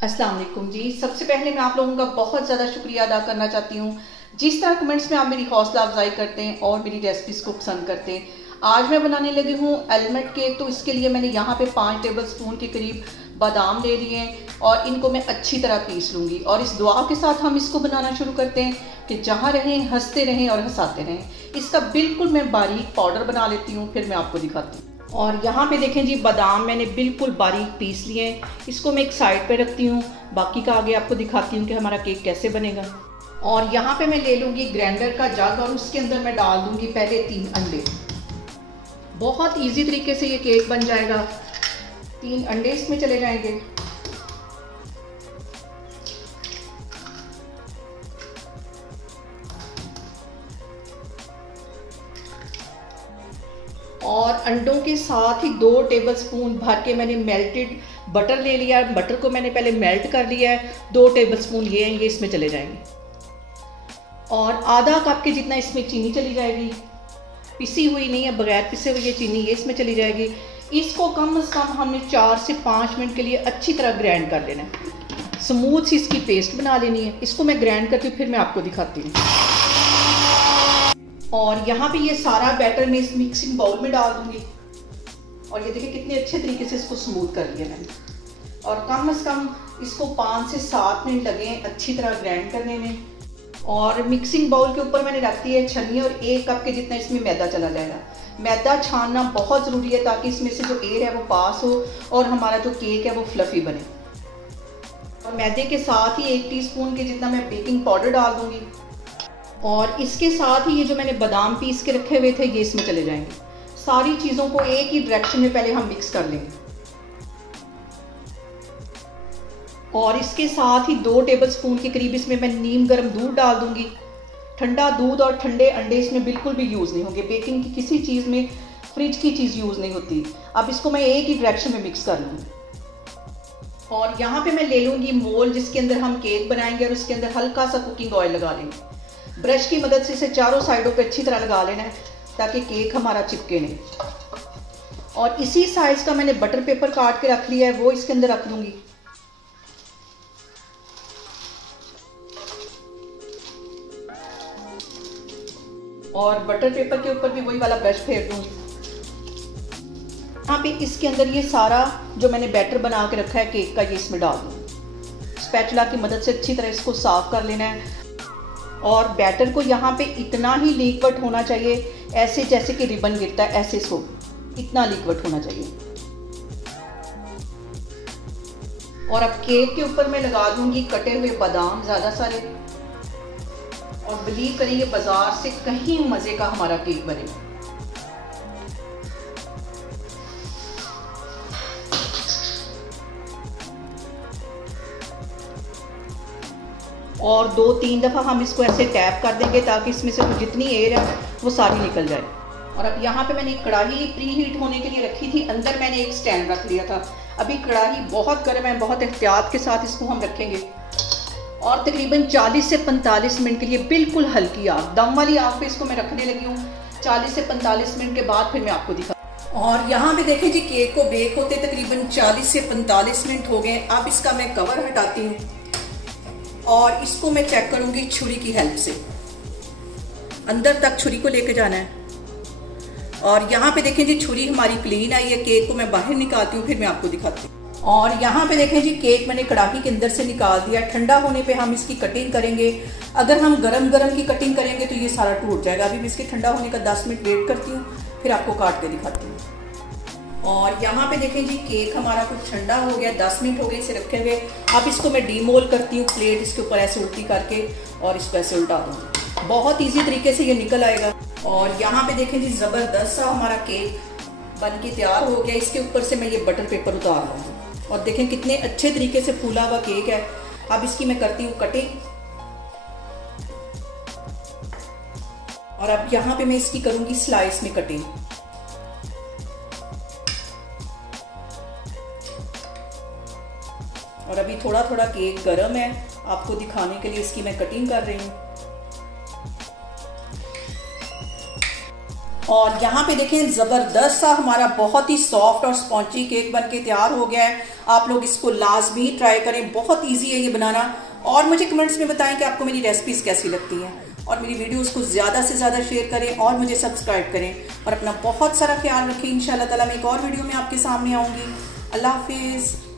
अस्सलाम वालेकुम जी। सबसे पहले मैं आप लोगों का बहुत ज़्यादा शुक्रिया अदा करना चाहती हूँ जिस तरह कमेंट्स में आप मेरी हौसला अफजाई करते हैं और मेरी रेसिपीज़ को पसंद करते हैं। आज मैं बनाने लगी हूँ आलमंड केक। तो इसके लिए मैंने यहाँ पे 5 टेबल स्पून के करीब बादाम ले लिए हैं और इनको मैं अच्छी तरह पीस लूँगी। और इस दुआ के साथ हम इसको बनाना शुरू करते हैं कि जहाँ रहें हंसते रहें और हंसाते रहें। इसका बिल्कुल मैं बारीक पाउडर बना लेती हूँ, फिर मैं आपको दिखाती हूँ। और यहाँ पे देखें जी, बादाम मैंने बिल्कुल बारीक पीस लिए हैं। इसको मैं एक साइड पे रखती हूँ, बाकी का आगे आपको दिखाती हूँ कि हमारा केक कैसे बनेगा। और यहाँ पे मैं ले लूँगी ग्राइंडर का जग और उसके अंदर मैं डाल दूँगी पहले 3 अंडे। बहुत इजी तरीके से ये केक बन जाएगा। 3 अंडे इसमें चले जाएंगे। और अंडों के साथ ही 2 टेबलस्पून भर के मैंने मेल्टेड बटर ले लिया। बटर को मैंने पहले मेल्ट कर लिया है। 2 टेबलस्पून ये हैं, ये इसमें चले जाएंगे। और आधा कप के जितना इसमें चीनी चली जाएगी। पिसी हुई नहीं है, बगैर पिसे हुई ये चीनी ये इसमें चली जाएगी। इसको कम से कम हमने 4 से 5 मिनट के लिए अच्छी तरह ग्राइंड कर लेना है। स्मूथ सी इसकी पेस्ट बना लेनी है। इसको मैं ग्राइंड करती हूँ, फिर मैं आपको दिखाती हूँ। और यहाँ पे ये सारा बैटर मैं इस मिक्सिंग बाउल में डाल दूंगी। और ये देखिए कितने अच्छे तरीके से इसको स्मूथ कर लिया मैंने। और कम से कम इसको 5 से 7 मिनट लगे अच्छी तरह ग्राइंड करने में। और मिक्सिंग बाउल के ऊपर मैंने रख दी है छन्नी और 1 कप के जितना इसमें मैदा चला जाएगा। मैदा छानना बहुत ज़रूरी है ताकि इसमें से जो एयर है वो पास हो और हमारा जो केक है वो फ्लफी बने। और मैदे के साथ ही 1 टीस्पून के जितना मैं बेकिंग पाउडर डाल दूंगी। और इसके साथ ही ये जो मैंने बादाम पीस के रखे हुए थे ये इसमें चले जाएंगे। सारी चीज़ों को एक ही डायरेक्शन में पहले हम मिक्स कर लेंगे। और इसके साथ ही 2 टेबलस्पून के करीब इसमें मैं नीम गर्म दूध डाल दूंगी। ठंडा दूध और ठंडे अंडे इसमें बिल्कुल भी यूज़ नहीं होंगे। बेकिंग की किसी चीज़ में फ्रिज की चीज़ यूज़ नहीं होती। अब इसको मैं एक ही डायरेक्शन में मिक्स कर लूँगी। और यहाँ पे मैं ले लूँगी मोल जिसके अंदर हम केक बनाएंगे और उसके अंदर हल्का सा कुकिंग ऑयल लगा लेंगे। ब्रश की मदद से इसे चारों साइडों पे अच्छी तरह लगा लेना है ताकि केक हमारा चिपके नहीं। और इसी साइज का मैंने बटर पेपर काट के रख लिया है, वो इसके अंदर रख दूंगी। और बटर पेपर के ऊपर भी वही वाला ब्रश फेर दूंगी। यहाँ पे इसके अंदर ये सारा जो मैंने बैटर बना के रखा है केक का ये इसमें डाल दूंगी। स्पैचुला की मदद से अच्छी तरह इसको साफ कर लेना है। और बैटर को यहाँ पे इतना ही लिक्विड होना चाहिए, ऐसे जैसे कि रिबन गिरता है ऐसे इसको इतना लिक्विड होना चाहिए। और अब केक के ऊपर मैं लगा दूंगी कटे हुए बादाम ज़्यादा सारे। और बिलीव करिए बाजार से कहीं मज़े का हमारा केक बनेगा। और 2-3 दफ़ा हम इसको ऐसे टैप कर देंगे ताकि इसमें से जितनी एयर है वो सारी निकल जाए। और अब यहाँ पे मैंने कढ़ाई प्री हीट होने के लिए रखी थी। अंदर मैंने एक स्टैंड रख लिया था। अभी कढ़ाई बहुत गर्म है, बहुत एहतियात के साथ इसको हम रखेंगे। और तकरीबन 40 से 45 मिनट के लिए बिल्कुल हल्की आग, दम वाली आग पे इसको मैं रखने लगी हूँ। 40 से 45 मिनट के बाद फिर मैं आपको दिखा। और यहाँ पे देखें जी, केक को बेक होते तकरीबन 40 से 45 मिनट हो गए। अब इसका मैं कवर हटाती हूँ और इसको मैं चेक करूंगी छुरी की हेल्प से। अंदर तक छुरी को लेके जाना है। और यहाँ पे देखें जी, छुरी हमारी क्लीन आई है। केक को मैं बाहर निकालती हूँ, फिर मैं आपको दिखाती हूँ। और यहाँ पे देखें जी, केक मैंने कड़ाही के अंदर से निकाल दिया। ठंडा होने पे हम इसकी कटिंग करेंगे। अगर हम गरम गरम की कटिंग करेंगे तो ये सारा टूट जाएगा। अभी मैं इसके ठंडा होने का 10 मिनट वेट करती हूँ, फिर आपको काट के दिखाती हूँ। और यहाँ पे देखें जी, केक हमारा कुछ ठंडा हो गया, 10 मिनट हो गए इसे रखे हुए। अब इसको मैं डीमोल करती हूँ प्लेट इसके ऊपर ऐसे उल्टी करके और इसको ऐसे उल्टा दूँगी। बहुत इजी तरीके से ये निकल आएगा। और यहाँ पे देखें जी, ज़बरदस्त सा हमारा केक बन के तैयार हो गया। इसके ऊपर से मैं ये बटर पेपर उतार लूँगी। और देखें कितने अच्छे तरीके से फूला हुआ केक है। अब इसकी मैं करती हूँ कटिंग। और अब यहाँ पे मैं इसकी करूँगी स्लाइस में कटिंग। और अभी थोड़ा थोड़ा केक गर्म है, आपको दिखाने के लिए इसकी मैं कटिंग कर रही हूँ। और यहाँ पे देखें ज़बरदस्त सा हमारा बहुत ही सॉफ्ट और स्पॉन्जी केक बन के तैयार हो गया है। आप लोग इसको लाजमी ट्राई करें, बहुत इजी है ये बनाना। और मुझे कमेंट्स में बताएं कि आपको मेरी रेसिपीज़ कैसी लगती हैं, और मेरी वीडियोस को ज़्यादा से ज़्यादा शेयर करें और मुझे सब्सक्राइब करें, और अपना बहुत सारा ख्याल रखें। इंशाल्लाह ताला मैं एक और वीडियो में आपके सामने आऊँगी। अल्लाह हाफिज़।